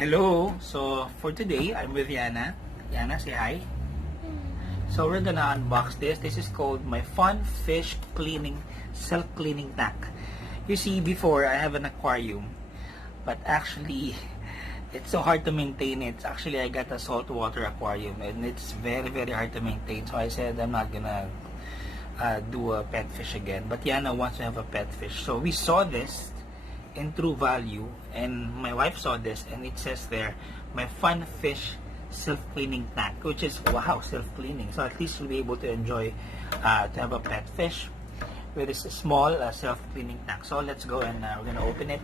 Hello. So for today, I'm with Ianna. Ianna, say hi. So we're gonna unbox this. This is called my Fun Fish Cleaning Self-Cleaning Tank. You see, before I have an aquarium, but actually it's so hard to maintain it. Actually, I got a saltwater aquarium and it's very hard to maintain. So I said I'm not gonna do a pet fish again. But Ianna wants to have a pet fish. So we saw this in True Value, and my wife saw this, and it says there, my Fun Fish Self-Cleaning Tank, which is, wow, self-cleaning. So at least you'll be able to enjoy to have a pet fish with this small self-cleaning tank. So let's go and we're gonna open it.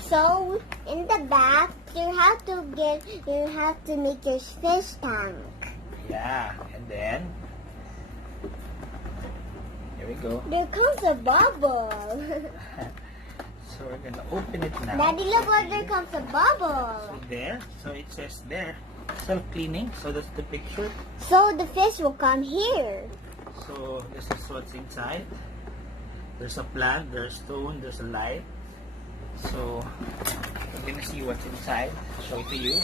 So in the back, you have to make your fish tank. Yeah, and then here we go. There comes a bubble. So we're gonna open it now. Daddy, look what, there comes a bubble. So there, so it says there, self-cleaning. So that's the picture. So the fish will come here. So this is what's inside. There's a plant, there's stone, there's a light. So we're gonna see what's inside. Show it to you.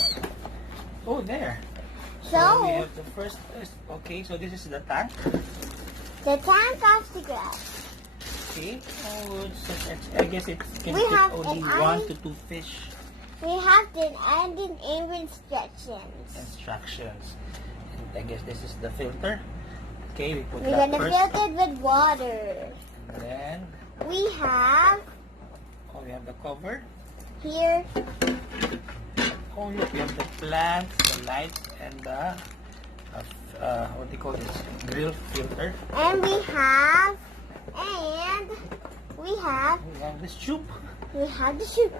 Oh, there. So we have the first. Okay, so this is the tank. The tank of the grass. Okay. Oh, I guess it can We fit have only an 1 to 2 fish. We have the and instructions. Instructions. And I guess this is the filter. Okay, we put We're that gonna first. fill it with water. And then We have we have the cover. here. Oh, look, we have the plant, the lights, and the what do you call this? Grill filter. And we have We have this tube. the soup.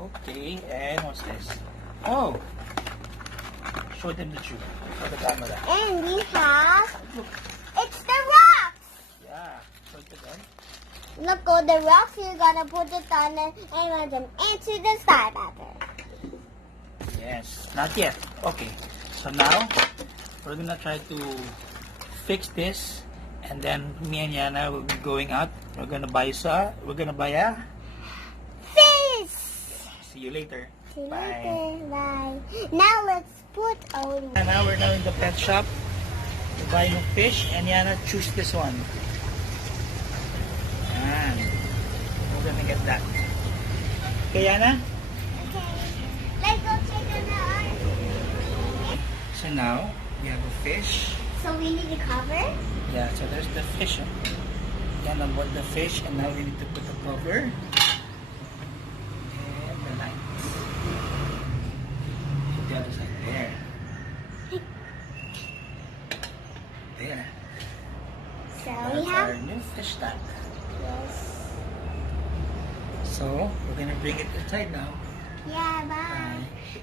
Okay, and what's this? Oh, show them the tube. Show the camera. And we have Look, it's the rocks. yeah, show it to them. Look, oh, the rocks, you're gonna put it on and run them into the starter. Yes, not yet. Okay, so now we're gonna try to fix this, and then me and Ianna will be going out. We're gonna buy a Fish! See you later. See you Bye. later. Bye. Now let's put our... And now we're now in the pet shop. We're buying a fish, and Ianna choose this one. And we're gonna get that. Okay, Ianna? Okay. Let's go check on the other. So now we have a fish. So we need to cover? Yeah, so there's the fish. Ianna bought the fish, and now we need to put the cover. And the light. Put the other side there. There. So That's we have... our new fish tank. Yes. So we're gonna bring it inside now. Yeah, bye. Bye.